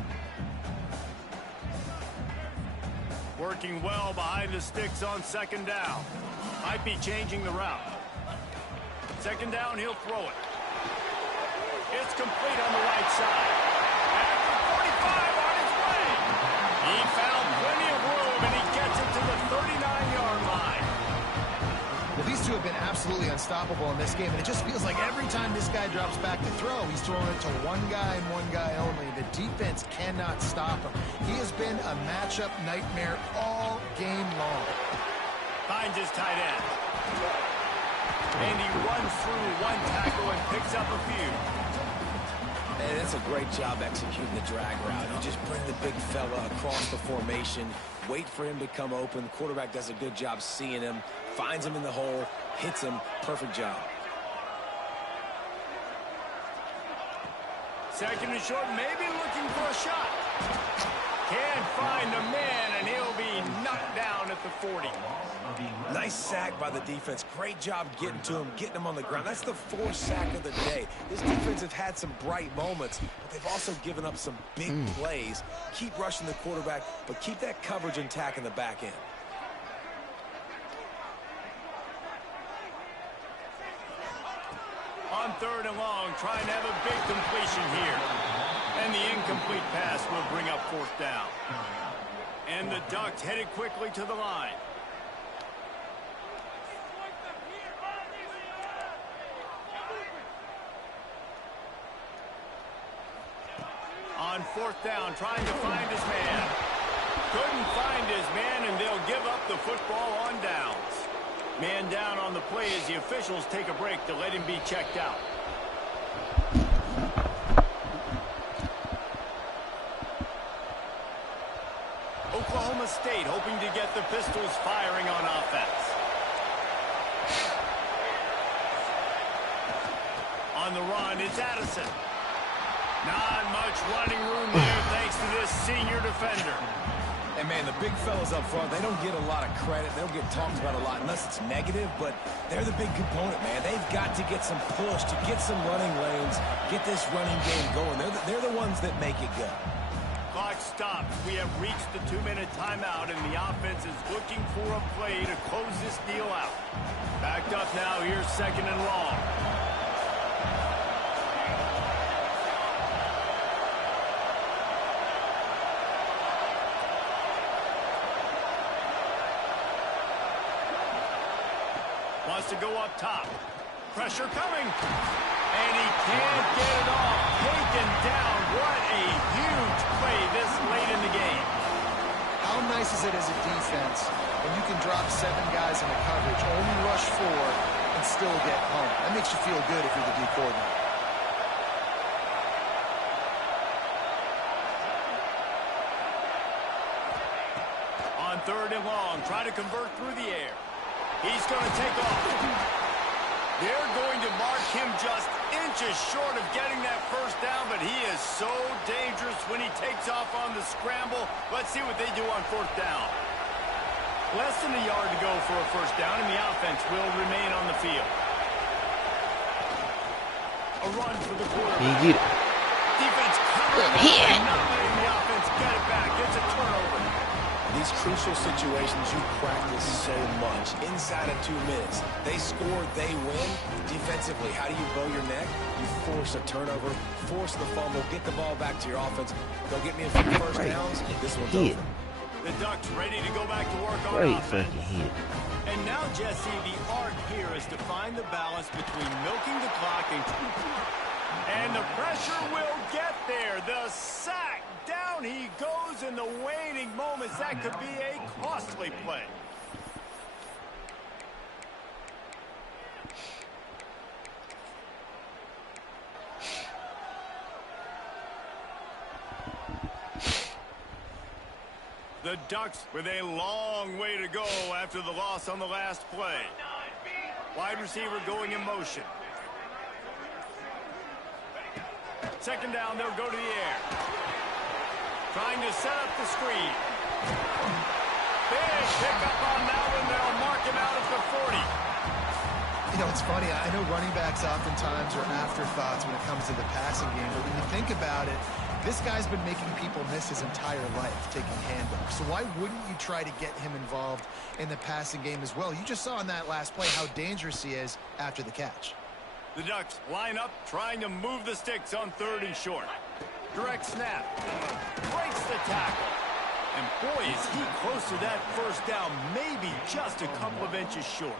Working well behind the sticks on 2nd down. Might be changing the route. 2nd down, he'll throw it. It's complete on the right side. At the 45 on his way. He found plenty of room, and he gets it to the 39-yard line. Well, these two have been absolutely unstoppable in this game, and it just feels like every time this guy drops back to throw, he's throwing it to one guy and one guy only. The defense cannot stop him. He has been a matchup nightmare all game long. Finds his tight end. And he runs through one tackle and picks up a few. And that's a great job executing the drag route. You just bring the big fella across the formation, wait for him to come open. The quarterback does a good job seeing him, finds him in the hole, hits him. Perfect job. 2nd and short, maybe looking for a shot. Can't find a man, and he'll be knocked down at the 40. Nice sack by the defense. Great job getting to him, getting him on the ground. That's the 4th sack of the day. This defense have had some bright moments, but they've also given up some big plays. Keep rushing the quarterback, but keep that coverage intact in the back end. On 3rd and long, trying to have a big completion here. And the incomplete pass will bring up 4th down. And the Ducks headed quickly to the line. On 4th down, trying to find his man. Couldn't find his man, and they'll give up the football on downs. Man down on the play as the officials take a break to let him be checked out. Oklahoma State hoping to get the Pistols firing on offense. On the run, it's Addison. Not much running room there thanks to this senior defender. And, man, the big fellas up front, they don't get a lot of credit. They don't get talked about a lot unless it's negative, but they're the big component, man. They've got to get some push, to get some running lanes, get this running game going. They're the ones that make it go. clock stops. We have reached the 2-minute timeout, and the offense is looking for a play to close this deal out. Backed up now. Here's 2nd and long. Wants to go up top. Pressure coming. And he can't get it off. Taken down. What a huge play this late in the game. How nice is it as a defense when you can drop 7 guys in the coverage, only rush 4, and still get home? That makes you feel good if you're the D coordinator. On 3rd and long, try to convert through the air. He's going to take off. They're going to mark him just inches short of getting that first down, but he is so dangerous when he takes off on the scramble. Let's see what they do on 4th down. Less than a yard to go for a first down, and the offense will remain on the field. A run for the quarterback. He get it. Defense covering. Not letting the offense get it back. It's a turnover. These crucial situations you practice so much. Inside of 2 minutes, they score, they win. Defensively, how do you bow your neck? You force a turnover, force the fumble, get the ball back to your offense. Go get me a few first downs. This one's over. The Ducks ready to go back to work on Great offense. fucking hit. And now, Jesse, the art here is to find the balance between milking the clock and the pressure will get there. The sack. Down he goes in the waning moments. That could be a costly play. The Ducks with a long way to go after the loss on the last play. Wide receiver going in motion. 2nd down, they'll go to the air. Trying to set up the screen. Big pickup on that one. They'll mark him out at the 40. You know, it's funny. I know running backs oftentimes are afterthoughts when it comes to the passing game, but when you think about it, this guy's been making people miss his entire life taking handoffs. So why wouldn't you try to get him involved in the passing game as well? You just saw in that last play how dangerous he is after the catch. The Ducks line up, trying to move the sticks on 3rd and short. Direct snap. Breaks the tackle. And boy, is he close to that first down. Maybe just a couple of inches short.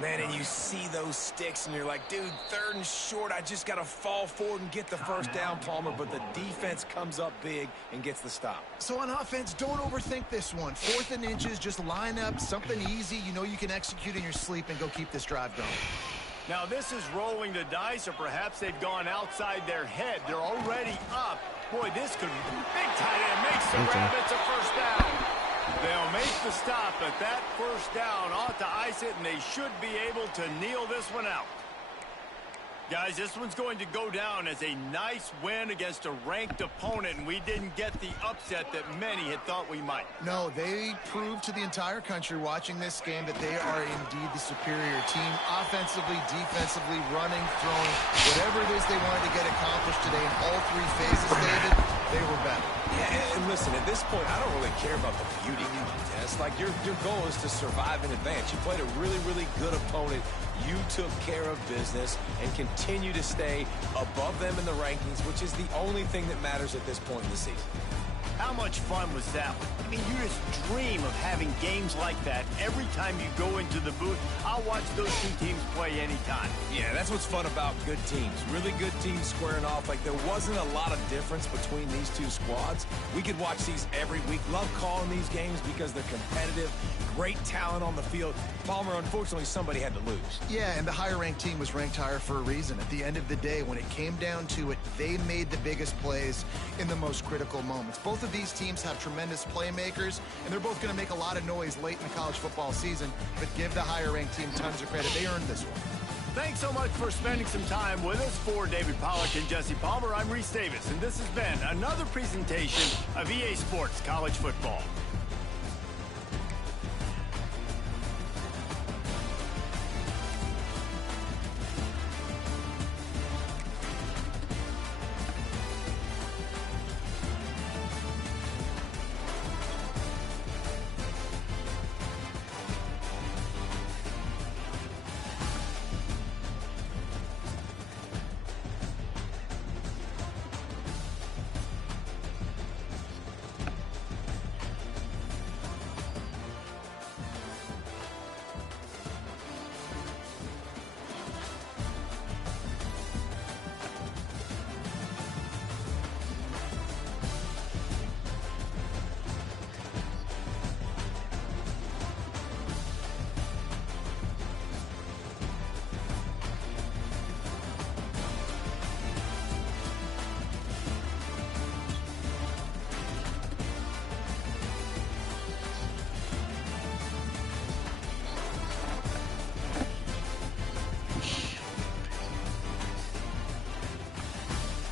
Man, and you see those sticks, and you're like, dude, 3rd and short, I just got to fall forward and get the first down, Palmer. But the defense comes up big and gets the stop. So on offense, don't overthink this one. 4th and inches, just line up something easy. You know you can execute in your sleep and go keep this drive going. Now, this is rolling the dice, or perhaps they've gone outside their head. They're already up. Boy, this could be big tight end. Makes the grab. It's a first down. They'll make the stop, but that first down ought to ice it, and they should be able to kneel this one out. Guys, this one's going to go down as a nice win against a ranked opponent, and we didn't get the upset that many had thought we might. No, they proved to the entire country watching this game that they are indeed the superior team. Offensively, defensively, running, throwing, whatever it is they wanted to get accomplished today in all 3 phases, David, they were better. Yeah, and listen, at this point, I don't really care about the beauty contest. Like, your goal is to survive and advance. You played a really, really good opponent. You took care of business and continue to stay above them in the rankings, which is the only thing that matters at this point in the season. How much fun was that? I mean, you just dream of having games like that every time you go into the booth. I'll watch those 2 teams play anytime. Yeah, that's what's fun about good teams. Really good teams squaring off. Like, there wasn't a lot of difference between these 2 squads. We could watch these every week. Love calling these games because they're competitive. Great talent on the field. Palmer, unfortunately, somebody had to lose. Yeah, and the higher-ranked team was ranked higher for a reason. At the end of the day, when it came down to it, they made the biggest plays in the most critical moments. Both of these teams have tremendous playmakers, and they're both going to make a lot of noise late in the college football season, but give the higher-ranked team tons of credit. They earned this one. Thanks so much for spending some time with us. For David Pollack and Jesse Palmer, I'm Reese Davis, and this has been another presentation of EA Sports College Football.